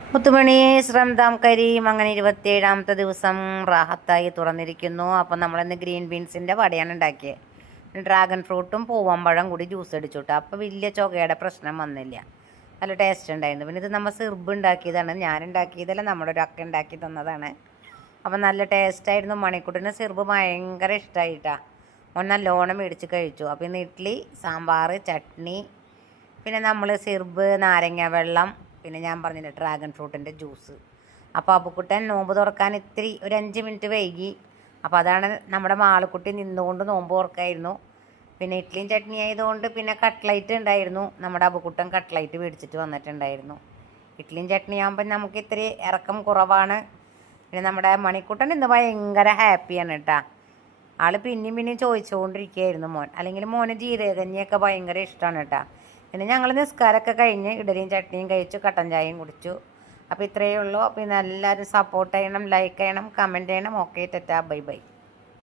മുത്തുമണി ശ്രമദാം കരീം അങ്ങനെ 27ാമത്തെ ദിവസം റാഹത്തായി തുറന്നിരിക്കുന്നു. അപ്പം നമ്മളിന്ന് ഗ്രീൻ ബീൻസിൻ്റെ വടയാണ് ഉണ്ടാക്കിയത്. ഡ്രാഗൺ ഫ്രൂട്ടും പൂവമ്പഴം കൂടി ജ്യൂസ് അടിച്ചുവിട്ടു. അപ്പോൾ വലിയ ചുകയുടെ പ്രശ്നം വന്നില്ല, നല്ല ടേസ്റ്റ് ഉണ്ടായിരുന്നു. പിന്നെ ഇത് നമ്മൾ സിർബ് ഉണ്ടാക്കിയതാണ്, ഞാൻ ഉണ്ടാക്കിയതല്ല, നമ്മുടെ ഒരു അക്ക ഉണ്ടാക്കി തന്നതാണ്. അപ്പം നല്ല ടേസ്റ്റായിരുന്നു. മണിക്കുട്ടിന് സിർബ് ഭയങ്കര ഇഷ്ടമായിട്ടാണ്, ഓൻ നല്ലോണം മേടിച്ച് കഴിച്ചു. അപ്പോൾ ഇന്ന് ഇഡ്ഡലി, സാമ്പാർ, ചട്നി, പിന്നെ നമ്മൾ സിർബ്, നാരങ്ങ വെള്ളം, പിന്നെ ഞാൻ പറഞ്ഞില്ല ഡ്രാഗൺ ഫ്രൂട്ടിൻ്റെ ജ്യൂസ്. അപ്പോൾ അപ്പുക്കുട്ടൻ നോമ്പ് തുറക്കാൻ ഇത്തിരി ഒരു 5 മിനിറ്റ് വൈകി. അപ്പോൾ അതാണ് നമ്മുടെ മാളുക്കുട്ടി നിന്നുകൊണ്ട് നോമ്പ് തുറക്കായിരുന്നു. പിന്നെ ഇഡ്ഡലിയും ചട്നി ആയതുകൊണ്ട് പിന്നെ കട്ട്ലൈറ്റ് ഉണ്ടായിരുന്നു. നമ്മുടെ അപ്പുക്കുട്ടൻ കട്ട്ലൈറ്റ് മേടിച്ചിട്ട് വന്നിട്ടുണ്ടായിരുന്നു. ഇഡ്ഡലിയും ചട്നി ആകുമ്പോൾ നമുക്ക് ഇത്തിരി ഇറക്കം കുറവാണ്. പിന്നെ നമ്മുടെ മണിക്കുട്ടൻ ഇന്ന് ഭയങ്കര ഹാപ്പിയാണ് കേട്ടോ. ആൾ പിന്നെയും ചോദിച്ചുകൊണ്ടിരിക്കുകയായിരുന്നു മോൻ. അല്ലെങ്കിൽ മോന് ജീരകഞ്ഞിയൊക്കെ ഭയങ്കര ഇഷ്ടമാണ് കേട്ടോ. പിന്നെ ഞങ്ങൾ നിസ്കാരമൊക്കെ കഴിഞ്ഞ് ഇഡലിയും ചട്നിയും കഴിച്ചു, കട്ടൻ ചായയും കുടിച്ചു. അപ്പോൾ ഇത്രയേ ഉള്ളൂ. അപ്പോൾ എല്ലാവരും സപ്പോർട്ട് ചെയ്യണം, ലൈക്ക് ചെയ്യണം, കമൻറ്റ് ചെയ്യണം. Okay, Tata, bye bye.